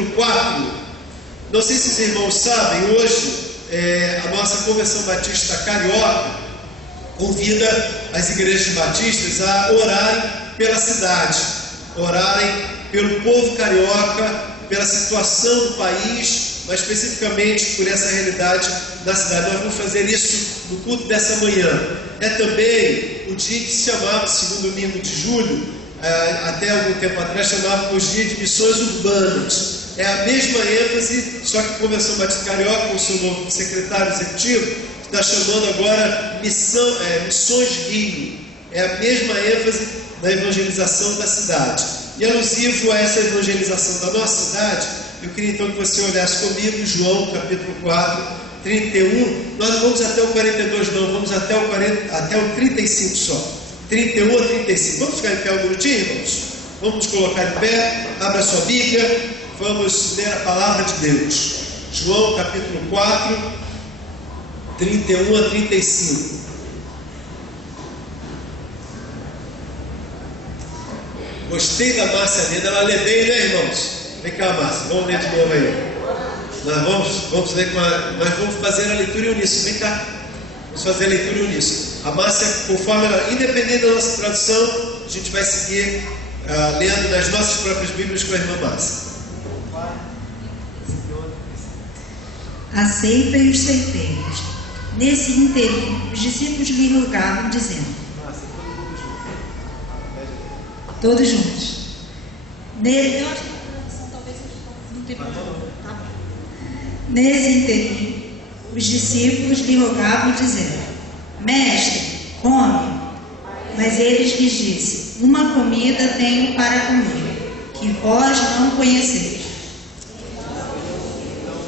capítulo 4. Não sei se os irmãos sabem, hoje a nossa Convenção Batista Carioca convida as igrejas batistas a orarem pela cidade, orarem pelo povo carioca, pela situação do país, mas especificamente por essa realidade da cidade. Nós vamos fazer isso no culto dessa manhã. É também o dia que se chamava, segundo domingo de julho, até algum tempo atrás, chamava os dias de missões urbanas. É a mesma ênfase, só que a Convenção Batista Carioca, com o seu novo secretário executivo, está chamando agora Missões Rio. É a mesma ênfase na evangelização da cidade. E alusivo a essa evangelização da nossa cidade, eu queria então que você olhasse comigo João capítulo 4, 31. Nós não vamos até o 42 não, vamos até o 35 só. 31 a 35. Vamos ficar em pé um minutinho, irmãos? Vamos nos colocar em pé, abra sua Bíblia, vamos ler a palavra de Deus. João capítulo 4, 31 a 35. Gostei da Márcia lendo, ela lê bem, né, irmãos? Vem cá, Márcia, vamos ler de novo aí. Nós vamos ler nós vamos fazer a leitura em uníssono. Vem cá, vamos fazer a leitura em uníssono. A Márcia, conforme ela, independente da nossa tradução, a gente vai seguir lendo nas nossas próprias Bíblias com a irmã Márcia. A ceifa e os ceifeiros. Nesse interim, os discípulos lhe rogavam, dizendo: todos juntos. Eu acho que a tradução talvez não tenha problema. Tá bom. Nesse interim, os discípulos lhe rogavam, dizendo: Mestre, come. Mas eles lhes disse: uma comida tenho para comer, que vós não conheceis.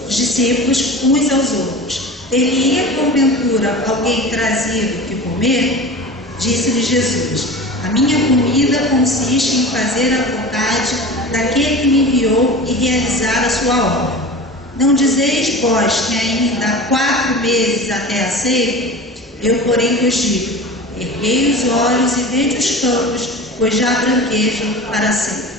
Os discípulos uns aos outros: teria porventura alguém trazido que comer? Disse-lhe Jesus: a minha comida consiste em fazer a vontade daquele que me enviou e realizar a sua obra. Não dizeis vós que ainda há 4 meses até a ceifa? Eu, porém, vos digo: erguei os olhos e vede os campos, pois já branquejam para a ceifa.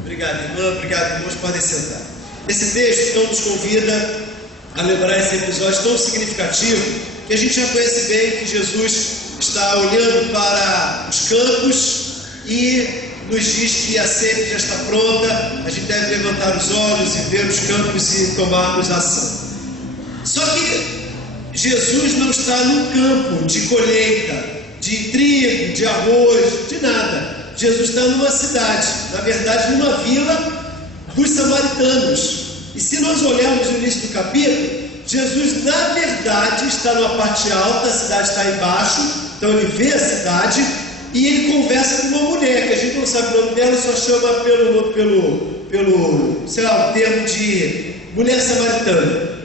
Obrigado, irmã. Obrigado, irmãos. Podem sentar. Esse texto então nos convida a lembrar esse episódio tão significativo que a gente já conhece bem, que Jesus está olhando para os campos e nos diz que a ceifa já está pronta, a gente deve levantar os olhos e ver os campos e tomarmos ação. Só que Jesus não está num campo de colheita, de trigo, de arroz, de nada. Jesus está numa cidade, na verdade numa vila dos samaritanos. E se nós olharmos o início do capítulo, Jesus na verdade está numa parte alta, a cidade está embaixo, então ele vê a cidade e ele conversa com uma mulher, que a gente não sabe o nome dela, só chama pelo sei lá, o termo de mulher samaritana.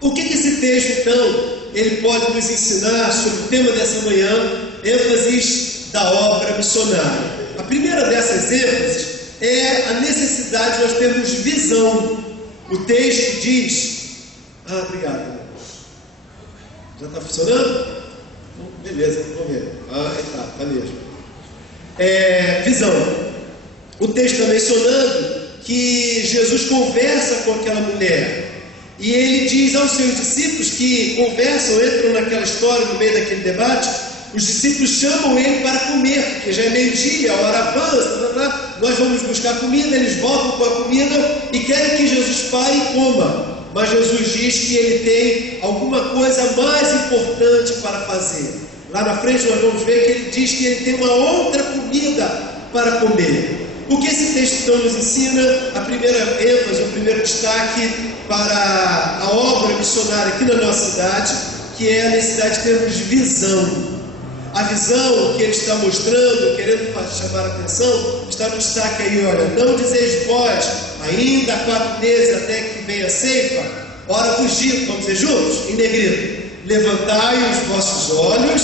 O que esse texto então ele pode nos ensinar sobre o tema dessa manhã, ênfases da obra missionária? A primeira dessas ênfases é a necessidade de nós termos visão. O texto diz... obrigado. Já está funcionando? Beleza, vamos ver. Está mesmo. Visão. O texto está mencionando que Jesus conversa com aquela mulher. E ele diz aos seus discípulos que conversam, entram naquela história, no meio daquele debate. Os discípulos chamam ele para comer, porque já é meio-dia, a hora avança, nós vamos buscar comida, eles voltam com a comida e querem que Jesus pare e coma. Mas Jesus diz que ele tem alguma coisa mais importante para fazer. Lá na frente nós vamos ver que ele diz que ele tem uma outra comida para comer. O que esse texto então nos ensina? A primeira ênfase, o primeiro destaque para a obra missionária aqui na nossa cidade, que é a necessidade de termos visão. A visão que ele está mostrando, querendo chamar a atenção, está no destaque aí, olha: não dizeis vós, ainda há 4 meses até que venha a ceifa, ora vos digo, vamos dizer juntos, em negrito: levantai os vossos olhos,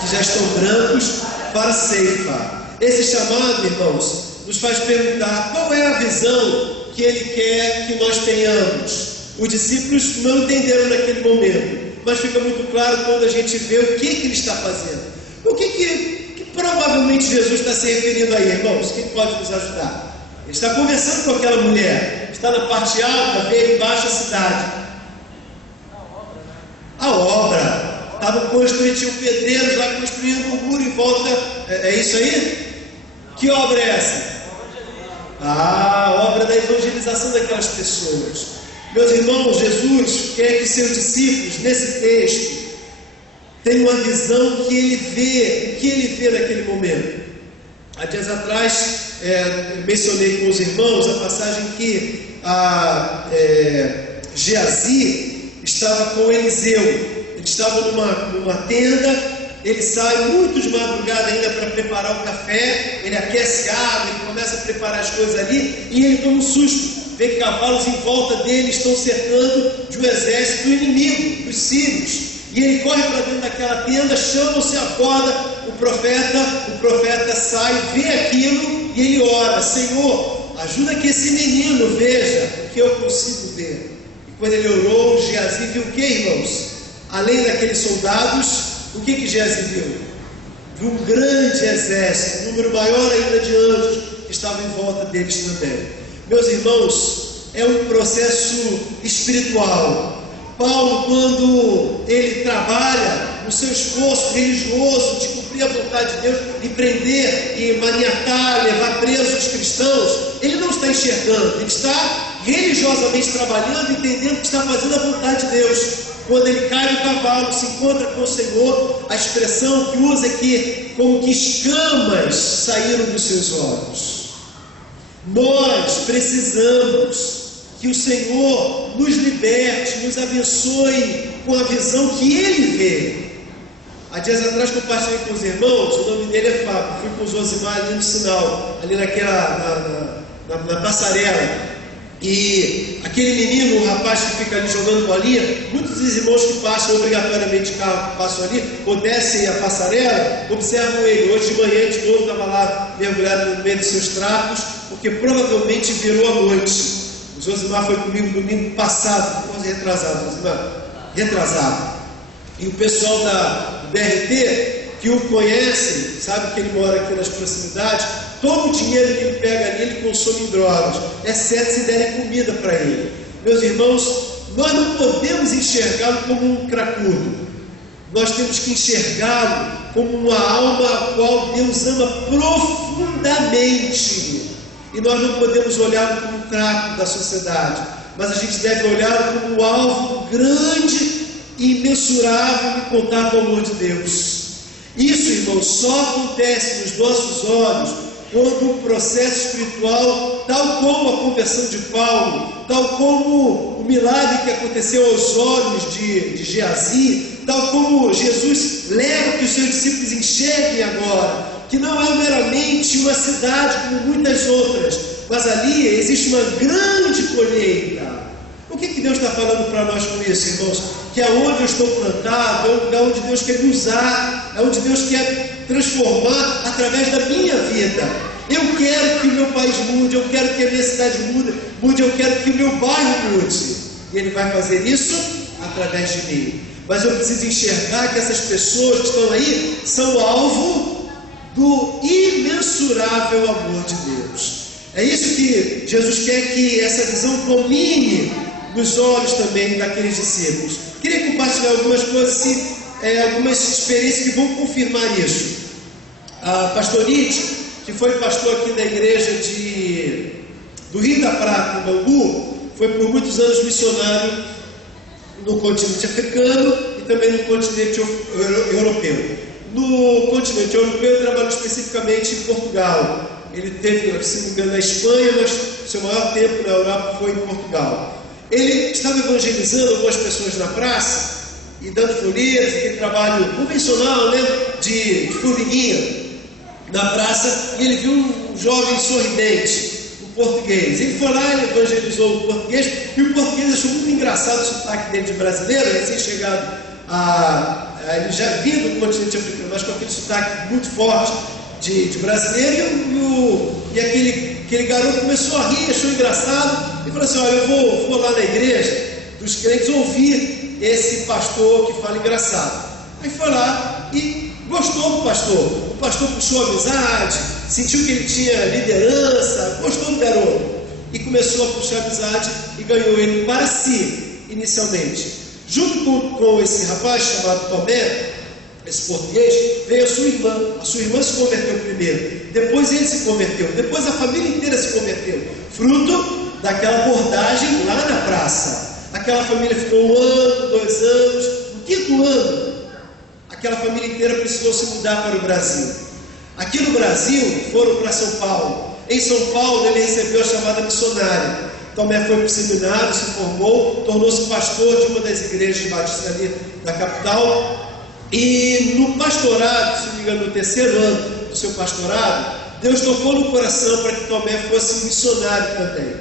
que já estão brancos, para a ceifa. Esse chamado, irmãos, nos faz perguntar qual é a visão que ele quer que nós tenhamos. Os discípulos não entenderam naquele momento, mas fica muito claro quando a gente vê o que ele está fazendo. provavelmente Jesus está se referindo aí, irmãos? Quem pode nos ajudar? Ele está conversando com aquela mulher, está na parte alta, vê embaixo a cidade. A obra. Estavam construindo, tinham pedreiros lá construindo um muro em volta. É isso aí? Que obra é essa? A obra da evangelização daquelas pessoas. Meus irmãos, Jesus quer que seus discípulos, nesse texto, tenham uma visão que ele vê, o que ele vê naquele momento. Há dias atrás, mencionei com os irmãos a passagem que Geazi estava com Eliseu. Eles estavam numa tenda. Ele sai muito de madrugada ainda para preparar o café. Ele aquece a água, ele começa a preparar as coisas ali, e ele toma um susto. Vê que cavalos em volta dele estão cercando de um exército inimigo, dos sírios. E ele corre para dentro daquela tenda, chama-se a corda, o profeta sai, vê aquilo e ele ora: Senhor, ajuda que esse menino veja o que eu consigo ver. E quando ele orou, Geazi viu o que, irmãos? Além daqueles soldados, o que Geazi viu? Viu um grande exército, um número maior ainda de anjos que estavam em volta deles também. Meus irmãos, é um processo espiritual. Paulo, quando ele trabalha no seu esforço religioso de cumprir a vontade de Deus, e prender, e maniatar, levar presos os cristãos, ele não está enxergando, ele está religiosamente trabalhando, entendendo que está fazendo a vontade de Deus. Quando ele cai no cavalo, se encontra com o Senhor, a expressão que usa é que como que escamas saíram dos seus olhos. Nós precisamos que o Senhor nos liberte, nos abençoe com a visão que Ele vê. Há dias atrás compartilhei com os irmãos, o nome dele é Fábio, fui com o Josimar ali no sinal, ali na passarela. E aquele menino, o rapaz que fica ali jogando bolinha, muitos dos irmãos que passam obrigatoriamente de carro, que passam ali, ou descem a passarela, observam ele. Hoje de manhã, de novo, estava lá mergulhado no meio dos seus trapos, porque provavelmente virou a noite. O Josimar foi comigo domingo passado, quase retrasado, Josimar, retrasado. E o pessoal do BRT, que o conhece, sabe que ele mora aqui nas proximidades, todo o dinheiro que ele pega ali, ele consome em drogas, exceto se derem comida para ele. Meus irmãos, nós não podemos enxergá-lo como um cracudo. Nós temos que enxergá-lo como uma alma a qual Deus ama profundamente. E nós não podemos olhá-lo como um craco da sociedade, mas a gente deve olhá-lo como um alvo grande e imensurável e contar com o amor de Deus. Isso, irmãos, só acontece nos nossos olhos quando o processo espiritual, tal como a conversão de Paulo, tal como o milagre que aconteceu aos olhos de Geazi, tal como Jesus leva que os seus discípulos enxerguem agora, que não é meramente uma cidade como muitas outras, mas ali existe uma grande colheita. O que Deus está falando para nós com isso, irmãos? Que aonde eu estou plantado, é onde Deus quer me usar, é onde Deus quer transformar através da minha vida. Eu quero que o meu país mude, eu quero que a minha cidade mude, eu quero que o meu bairro mude. E Ele vai fazer isso através de mim. Mas eu preciso enxergar que essas pessoas que estão aí são alvo do imensurável amor de Deus. É isso que Jesus quer, que essa visão domine nos olhos também daqueles discípulos. Queria compartilhar algumas coisas, algumas experiências que vão confirmar isso. A pastor Nietzsche, que foi pastor aqui da igreja do Rio da Prata, no Bangu, foi por muitos anos missionário no continente africano e também no continente europeu. No continente europeu, ele trabalhou especificamente em Portugal. Ele teve, se não me engano, na Espanha, mas o seu maior tempo na Europa foi em Portugal. Ele estava evangelizando algumas pessoas na praça e dando folheiras, aquele trabalho convencional, né, de formiguinha na praça, e ele viu um jovem sorridente, um português. Ele foi lá, ele evangelizou o português, e o português achou muito engraçado o sotaque dele de brasileiro, recém-chegado ele já vinha do continente africano, mas com aquele sotaque muito forte de brasileiro, e aquele garoto começou a rir, achou engraçado, e falou assim: olha, eu vou lá na igreja dos crentes ouvir esse pastor que fala engraçado. Aí foi lá e gostou do pastor. o pastor puxou amizade, sentiu que ele tinha liderança, gostou do garoto e começou a puxar amizade e ganhou ele para si, inicialmente. Junto com esse rapaz chamado Tomé, esse português, veio a sua irmã se converteu primeiro, depois ele se converteu, depois a família inteira se converteu, fruto daquela abordagem lá na praça. Aquela família ficou 1 ano, 2 anos, no 5º ano, aquela família inteira precisou se mudar para o Brasil. Aqui no Brasil, foram para São Paulo. Em São Paulo, ele recebeu a chamada missionária. Tomé foi para o seminário, se formou, tornou-se pastor de uma das igrejas batistas ali da capital. E no pastorado, se não me engano, no 3º ano do seu pastorado, Deus tocou no coração para que Tomé fosse missionário também.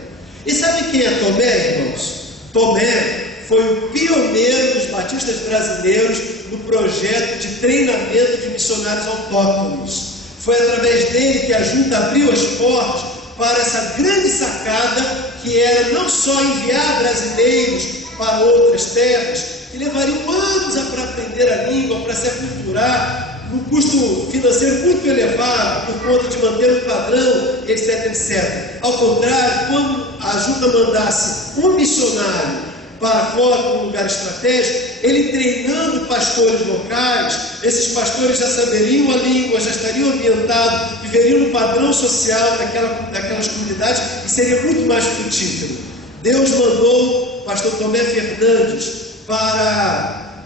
E sabe quem é Tomé, irmãos? Tomé foi o pioneiro dos batistas brasileiros no projeto de treinamento de missionários autóctones. Foi através dele que a junta abriu as portas para essa grande sacada, que era não só enviar brasileiros para outras terras, que levariam anos para aprender a língua, para se aculturar, num custo financeiro muito elevado, por conta de manter um padrão, etc, etc. Ao contrário, quando a junta mandasse um missionário para fora, para um lugar estratégico, ele treinando pastores locais, esses pastores já saberiam a língua, já estariam ambientados, viveriam no padrão social daquelas comunidades e seria muito mais frutífero. Deus mandou o pastor Tomé Fernandes para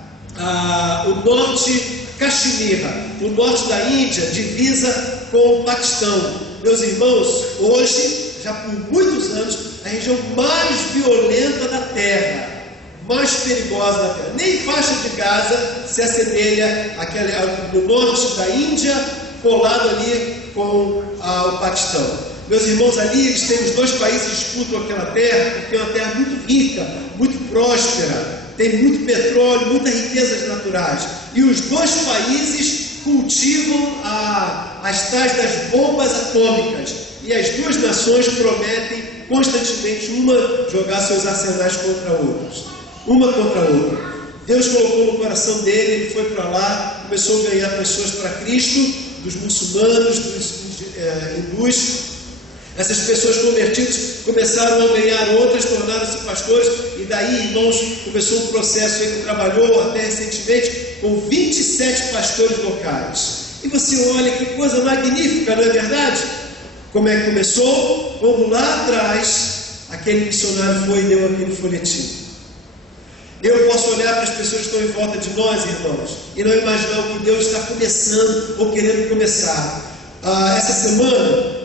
o norte Caxemira, o norte da Índia, divisa com o Paquistão. Meus irmãos, hoje, já por muitos anos, a região mais violenta da Terra, mais perigosa da Terra. Nem faixa de Gaza se assemelha ao norte da Índia, colado ali com o Paquistão. Meus irmãos, ali eles têm, os dois países disputam aquela terra, porque é uma terra muito rica, muito próspera, tem muito petróleo, muitas riquezas naturais. E os dois países cultivam as tais das bombas atômicas. E as duas nações prometem constantemente uma jogar seus arsenais contra outros. Uma contra a outra. Deus colocou no coração dele, ele foi para lá, começou a ganhar pessoas para Cristo, dos muçulmanos, dos hindus. Essas pessoas convertidas começaram a ganhar outras, tornaram-se pastores, e daí, irmãos, começou um processo. Ele trabalhou até recentemente com 27 pastores locais. E você olha que coisa magnífica, não é verdade? Como é que começou? Como lá atrás, aquele missionário foi e deu aquele folhetim. Eu posso olhar para as pessoas que estão em volta de nós, irmãos, e não imaginar o que Deus está começando ou querendo começar. Essa semana,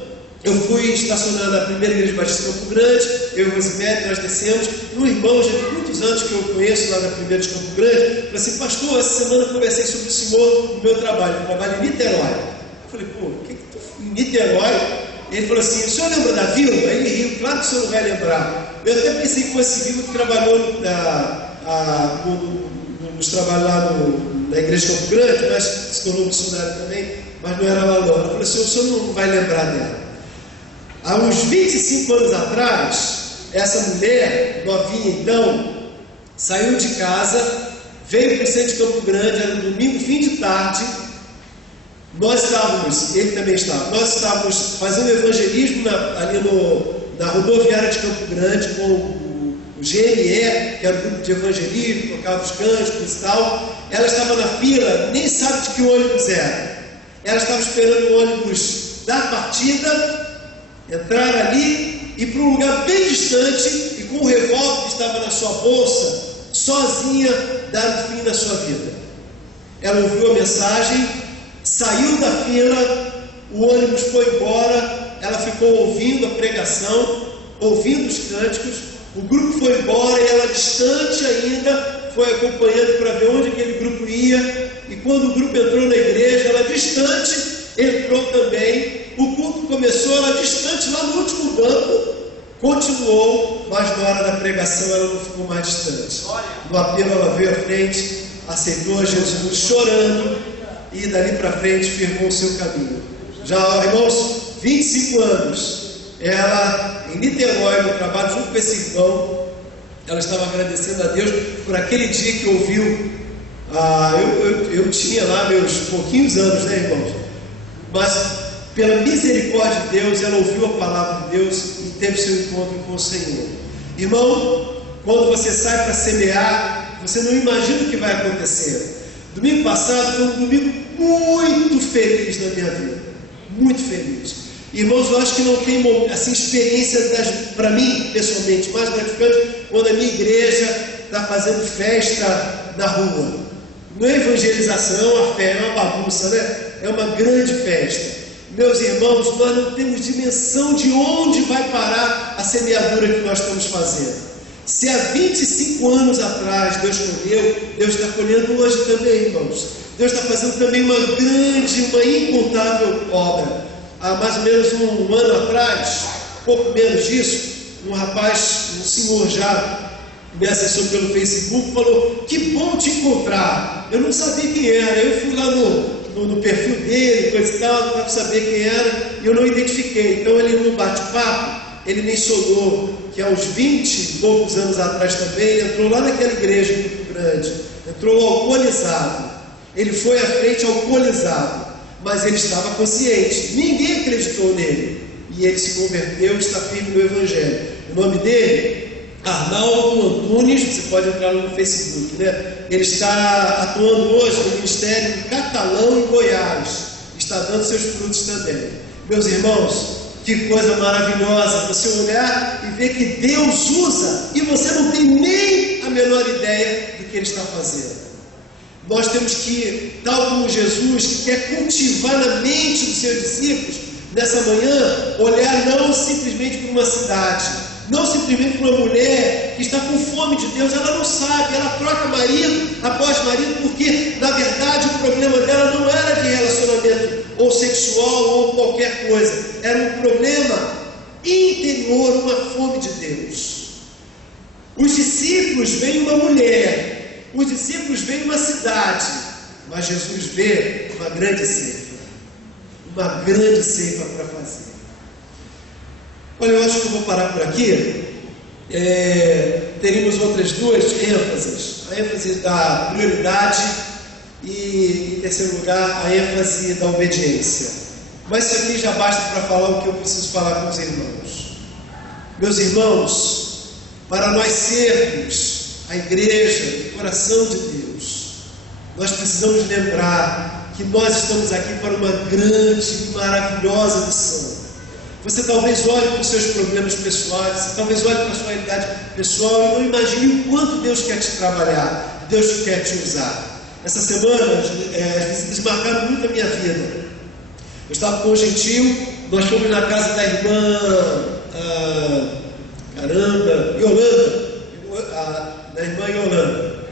eu fui estacionar na primeira igreja batista de Campo Grande, eu e o Rosimete, nós descemos, e um irmão, já de muitos anos que eu conheço lá na primeira de Campo Grande, falou assim: pastor, essa semana eu conversei sobre o senhor no meu trabalho, eu trabalho em Niterói. Eu falei: pô, o que tu em Niterói? Ele falou assim: o senhor lembra da Vilma? Ele riu, claro que o senhor não vai lembrar. Eu até pensei que fosse Vilma que trabalhou nos trabalhos lá na igreja de Campo Grande, mas se tornou missionário também, mas não era lá não. Eu falei assim: o senhor não vai lembrar dela. Há uns 25 anos atrás, essa mulher, novinha então, saiu de casa, veio para o centro de Campo Grande, era um domingo, fim de tarde. Nós estávamos, ele também estava, nós estávamos fazendo evangelismo ali na rodoviária de Campo Grande com o GME, que era o grupo de evangelismo, tocava os cânticos e tal. Ela estava na fila, nem sabe de que ônibus era. Ela estava esperando o ônibus da partida, entrar ali e para um lugar bem distante, e com o revólver que estava na sua bolsa, sozinha, dar o fim da sua vida. Ela ouviu a mensagem, saiu da fila, o ônibus foi embora, ela ficou ouvindo a pregação, ouvindo os cânticos, o grupo foi embora e ela, distante ainda, foi acompanhando para ver onde aquele grupo ia. E quando o grupo entrou na igreja, ela, distante, entrou também. O culto começou, ela distante, lá no último banco, continuou, mas na hora da pregação ela não ficou mais distante. No apelo ela veio à frente, aceitou a Jesus chorando, e dali para frente firmou o seu caminho. Já, irmãos, 25 anos, ela em Niterói, no trabalho junto com esse irmão, ela estava agradecendo a Deus por aquele dia que ouviu. Eu tinha lá meus pouquinhos anos, né, irmãos? mas pela misericórdia de Deus, ela ouviu a palavra de Deus e teve seu encontro com o Senhor. Irmão, quando você sai para semear, você não imagina o que vai acontecer. Domingo passado foi um domingo muito feliz na minha vida, muito feliz. Irmãos, eu acho que não tem assim, experiência para mim, pessoalmente, mais gratificante quando a minha igreja está fazendo festa na rua. Não é evangelização, a fé é uma bagunça, né? É uma grande festa. Meus irmãos, nós não temos dimensão de onde vai parar a semeadura que nós estamos fazendo. Se há 25 anos atrás Deus colheu, Deus está colhendo hoje também, irmãos. Deus está fazendo também uma incontável obra. Há mais ou menos um ano atrás, pouco menos disso, um senhor já me acessou pelo Facebook, falou: que bom te encontrar. Eu não sabia quem era, eu fui lá no perfil dele, coisa e tal, para saber quem era, e eu não identifiquei. Então ele, no bate-papo, ele mencionou que há uns 20 e poucos anos atrás também, ele entrou lá naquela igreja muito grande, entrou alcoolizado. Ele foi à frente alcoolizado, mas ele estava consciente, ninguém acreditou nele, e ele se converteu e está firme no Evangelho. O nome dele, Arnaldo Antunes, você pode entrar no Facebook, né? Ele está atuando hoje no Ministério de Catalão em Goiás, está dando seus frutos também. Meus irmãos, que coisa maravilhosa você olhar e ver que Deus usa e você não tem nem a menor ideia do que Ele está fazendo. Nós temos que, tal como Jesus, que quer cultivar na mente dos seus discípulos, nessa manhã, olhar não simplesmente para uma cidade, não simplesmente para uma mulher que está com fome de Deus. Ela não sabe, ela troca marido após marido, porque na verdade o problema dela não era de relacionamento ou sexual ou qualquer coisa, era um problema interior, uma fome de Deus. Os discípulos veem uma mulher, os discípulos veem uma cidade, mas Jesus vê uma grande ceifa para fazer. Olha, eu acho que eu vou parar por aqui. Teríamos outras duas ênfases: a ênfase da prioridade e, em terceiro lugar, a ênfase da obediência. Mas isso aqui já basta para falar o que eu preciso falar com os irmãos. Meus irmãos, para nós sermos a igreja do coração de Deus, nós precisamos lembrar que nós estamos aqui para uma grande e maravilhosa missão. Você talvez olhe para os seus problemas pessoais, você talvez olhe para a sua realidade pessoal e não imagine o quanto Deus quer te trabalhar, Deus quer te usar. Essa semana, as visitas marcaram muito a minha vida. Eu estava com o Gentil, nós fomos na casa da irmã Yolanda, da irmã Yolanda.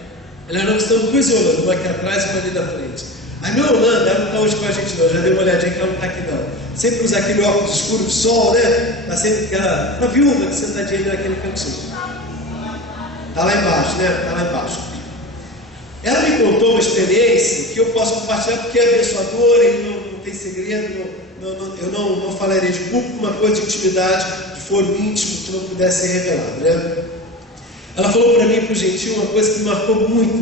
Nós não estamos duas Yolanda, uma aqui atrás e uma ali da frente. A irmã Yolanda, ela não está hoje com a gente não, já dei uma olhadinha que ela não está aqui não. Sempre usa aquele óculos escuro de sol, né? Está sempre aquela viúva que sentadinha ali naquele cantinho. Está lá embaixo, né? Está lá embaixo. Ela me contou uma experiência que eu posso compartilhar porque é abençoadora e não tem segredo. Eu não falarei de público, uma coisa de intimidade, de foro íntimo que não pudesse ser revelado, né? Ela falou para mim e para o Gentil uma coisa que me marcou muito,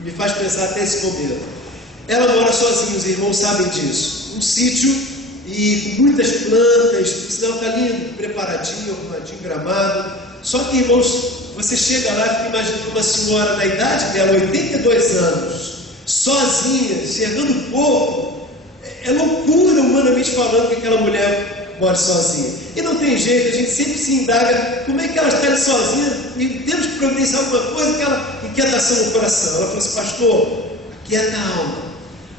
me faz pensar até esse momento. Ela mora sozinha, os irmãos sabem disso. Um sítio e com muitas plantas, o sinal está lindo, preparadinho, arrumadinho, gramado. Só que, irmãos, você chega lá e fica imaginando uma senhora na idade dela, 82 anos, sozinha, enxergando pouco. É loucura, humanamente falando, que aquela mulher mora sozinha. E não tem jeito, a gente sempre se indaga como é que ela está ali sozinha e temos que providenciar alguma coisa que ela inquietação no coração. Ela falou assim: pastor, aquieta a alma.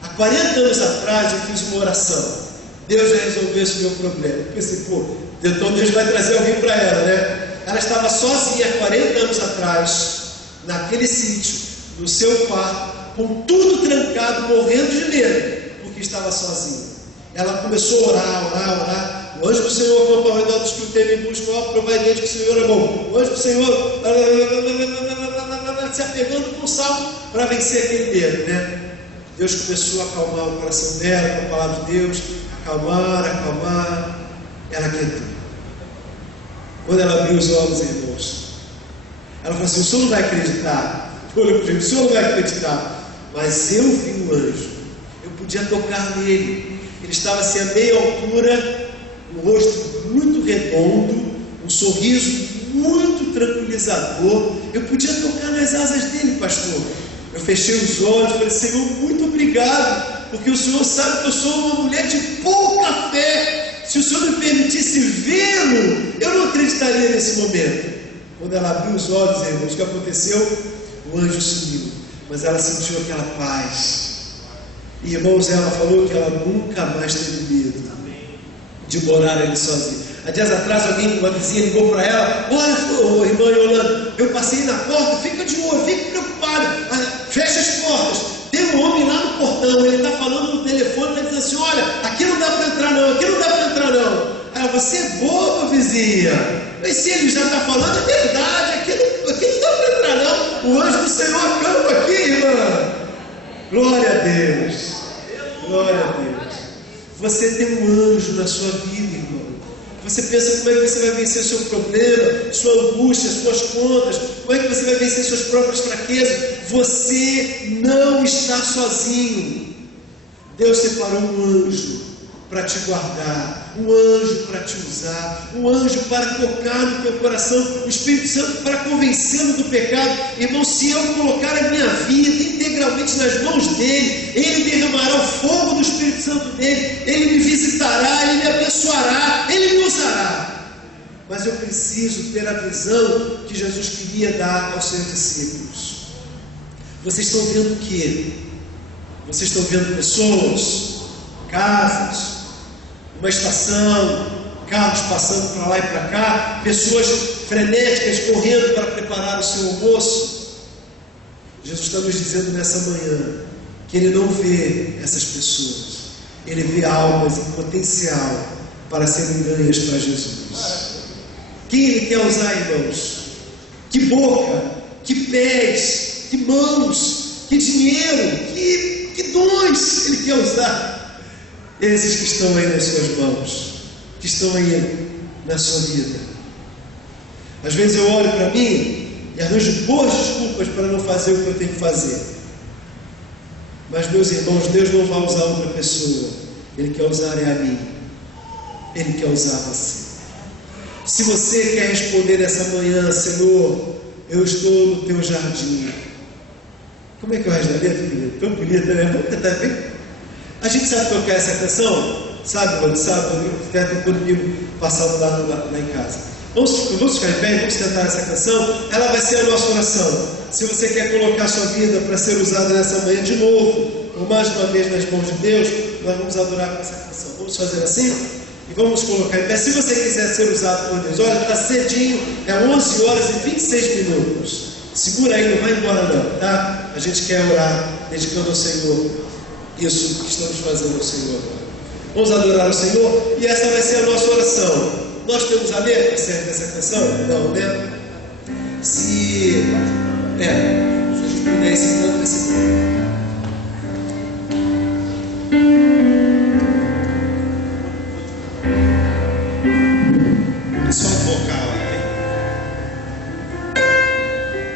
Há 40 anos atrás eu fiz uma oração, Deus já resolveu esse meu problema. Eu pensei, então Deus vai trazer alguém para ela, né? Ela estava sozinha há 40 anos atrás, naquele sítio, no seu quarto, com tudo trancado, morrendo de medo, porque estava sozinha. Ela começou a orar. O anjo do Senhor acompanhou ao redor dos que o teve em busca, provavelmente que o Senhor é bom. O anjo do Senhor se apegando com o salmo para vencer aquele medo, né? Deus começou a acalmar o coração dela com a palavra de Deus, acalmar, ela quietou. Quando ela abriu os olhos, irmãos, ela falou assim: o senhor não vai acreditar. Olha para o senhor não vai acreditar, mas eu vi um anjo, eu podia tocar nele, ele estava assim a meia altura, um rosto muito redondo, um sorriso muito tranquilizador. Eu podia tocar nas asas dele, pastor. Eu fechei os olhos e falei: Senhor, muito obrigado, porque o Senhor sabe que eu sou uma mulher de pouca fé. Se o Senhor me permitisse vê-lo, eu não acreditaria nesse momento. Quando ela abriu os olhos, irmãos, o que aconteceu? O anjo sumiu, mas ela sentiu aquela paz. E, irmãos, ela falou que ela nunca mais teve medo de morar ali sozinha. Há dias atrás, uma vizinha ligou para ela: olha, irmã Yolanda, eu passei na porta, fica de olho, fica preocupado, fecha as portas. Tem um homem lá no portão, ele está falando no telefone, está dizendo assim: olha, aqui não dá para entrar não, aqui não dá para entrar não. Aí você é boba, vizinha. Mas se ele já está falando, é verdade, aqui não dá para entrar não. O anjo do Senhor acampa aqui, irmã. Glória a Deus, glória a Deus. Você tem um anjo na sua vida, irmão. Você pensa como é que você vai vencer seu problema, sua angústia, suas contas, como é que você vai vencer suas próprias fraquezas. Você não está sozinho. Deus separou um anjo para te guardar, um anjo para te usar, um anjo para tocar no teu coração, o Espírito Santo para convencê-lo do pecado. Irmão, se eu colocar a minha vida integralmente nas mãos dele, ele derramará o fogo do Espírito Santo dele, ele me visitará, ele me abençoará, ele me usará. Mas eu preciso ter a visão que Jesus queria dar aos seus discípulos. Vocês estão vendo o quê? Vocês estão vendo pessoas, casas, uma estação, carros passando para lá e para cá, pessoas frenéticas correndo para preparar o seu almoço. Jesus está nos dizendo nessa manhã que Ele não vê essas pessoas, Ele vê almas em potencial para serem ganhas para Jesus. Quem Ele quer usar, irmãos? Que boca, que pés, que mãos, que dinheiro, que dons Ele quer usar. Esses que estão aí nas suas mãos, que estão aí na sua vida. Às vezes eu olho para mim e arranjo boas desculpas para não fazer o que eu tenho que fazer. Mas, meus irmãos, Deus não vai usar outra pessoa. Ele quer usar a mim. Ele quer usar você. Se você quer responder nessa manhã: Senhor, eu estou no teu jardim. Como é que eu resto da letra, querido? Tão bonita, né? Vamos tentar bem? A gente sabe tocar essa canção? Sabe, mano? Sabe? Até tocou domingo passado lá em casa. Vamos ficar em pé, vamos tentar essa canção. Ela vai ser a nossa oração. Se você quer colocar a sua vida para ser usada nessa manhã de novo, ou mais uma vez nas mãos de Deus, nós vamos adorar com essa canção. Vamos fazer assim? E vamos colocar em pé. Se você quiser ser usado por Deus, olha, está cedinho, é 11 horas e 26 minutos. Segura aí, não vai embora não, tá? A gente quer orar, dedicando ao Senhor isso que estamos fazendo ao Senhor agora. Vamos adorar o Senhor e essa vai ser a nossa oração. Nós temos a letra certa dessa canção? Não, né? Se a gente puder esse canto, vai ser bom. Só um vocal aí.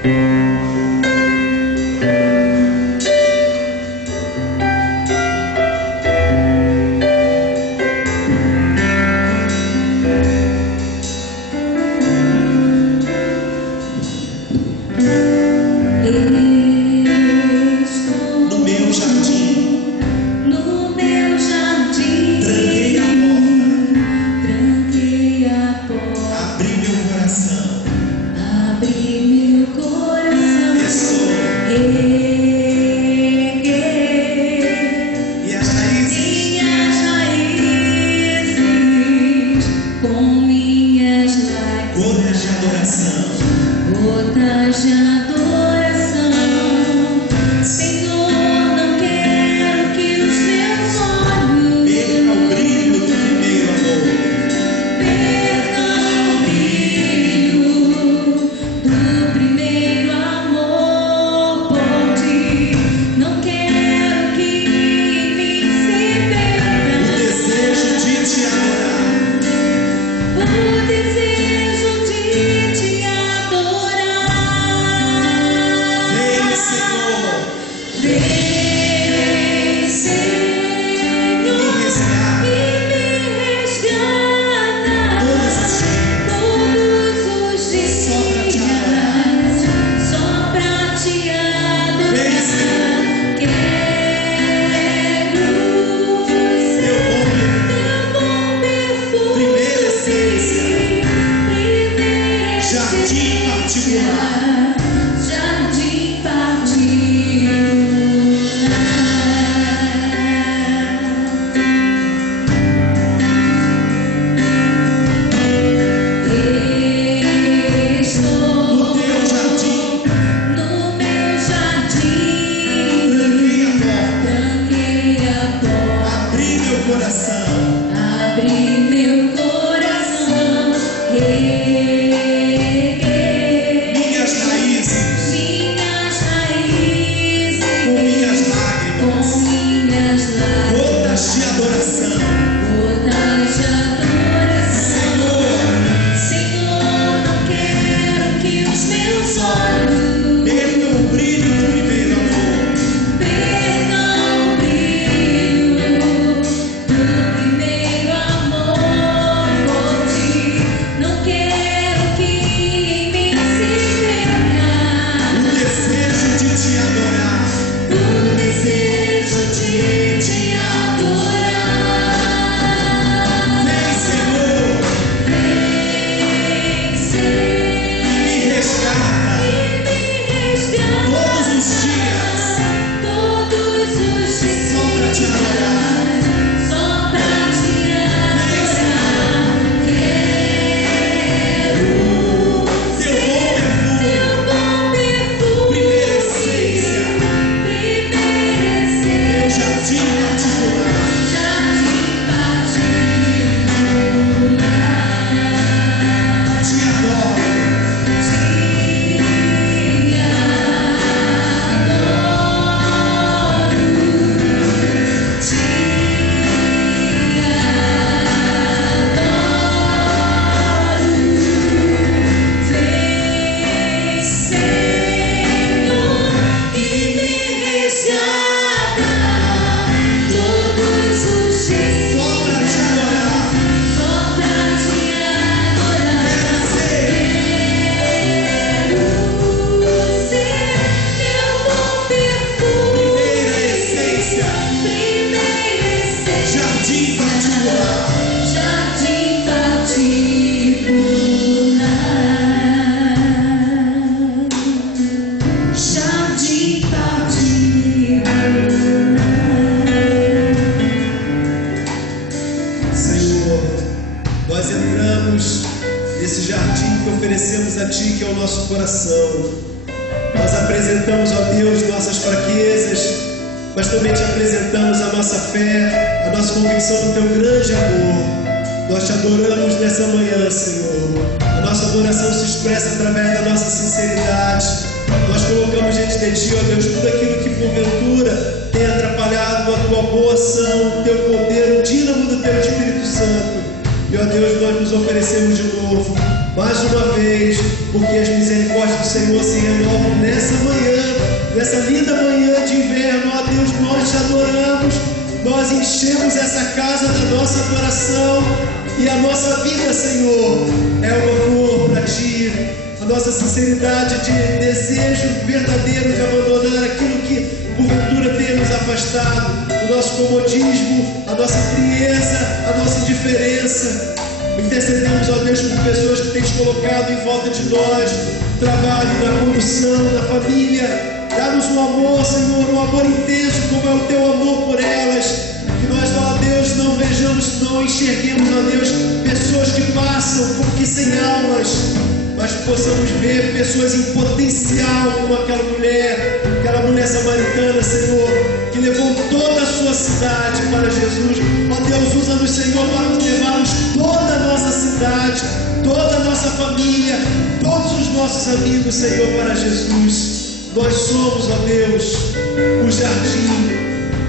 Vem, Senhor, particular. Jardim particular. Nós entramos nesse jardim que oferecemos a Ti, que é o nosso coração. Nós apresentamos, ó Deus, nossas fraquezas, mas também Te apresentamos a nossa fé, a nossa convicção do Teu grande amor. Nós Te adoramos nessa manhã, Senhor. A nossa adoração se expressa através da nossa sinceridade. Nós colocamos diante de Ti, ó Deus, tudo aquilo que porventura tem atrapalhado a Tua boa ação, o Teu poder, o dínamo do Teu Espírito Santo. E, ó Deus, nós nos oferecemos de novo, mais uma vez, porque as misericórdias do Senhor se renovam nessa manhã, nessa linda manhã de inverno. Ó Deus, nós Te adoramos, nós enchemos essa casa da nossa adoração, e a nossa vida, Senhor, é um amor para Ti. A nossa sinceridade de desejo verdadeiro de abandonar aquilo que porventura tenha nos afastado, o nosso comodismo, a nossa frieza, a nossa indiferença. Intercedemos, ó Deus, por pessoas que tens colocado em volta de nós, no trabalho, na condução, na família. Dá-nos um amor, Senhor, um amor intenso, como é o Teu amor por elas. Que nós, ó Deus, não vejamos, não enxerguemos, ó Deus, pessoas que passam porque sem almas, mas possamos ver pessoas em potencial, como aquela mulher samaritana, Senhor, que levou toda a sua cidade para Jesus. Ó Deus, usa-nos, Senhor, para nos levarmos toda a nossa cidade, toda a nossa família, todos os nossos amigos, Senhor, para Jesus. Nós somos, ó Deus, o jardim,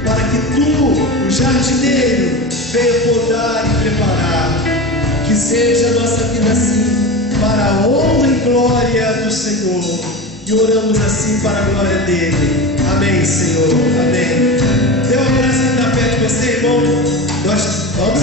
para que Tu, o jardineiro, venha podar e preparar. Que seja a nossa vida assim, para a honra e glória do Senhor. E oramos assim para a glória dEle. Amém, Senhor. Amém. Dê uma graça da fé de você, irmão. Nós vamos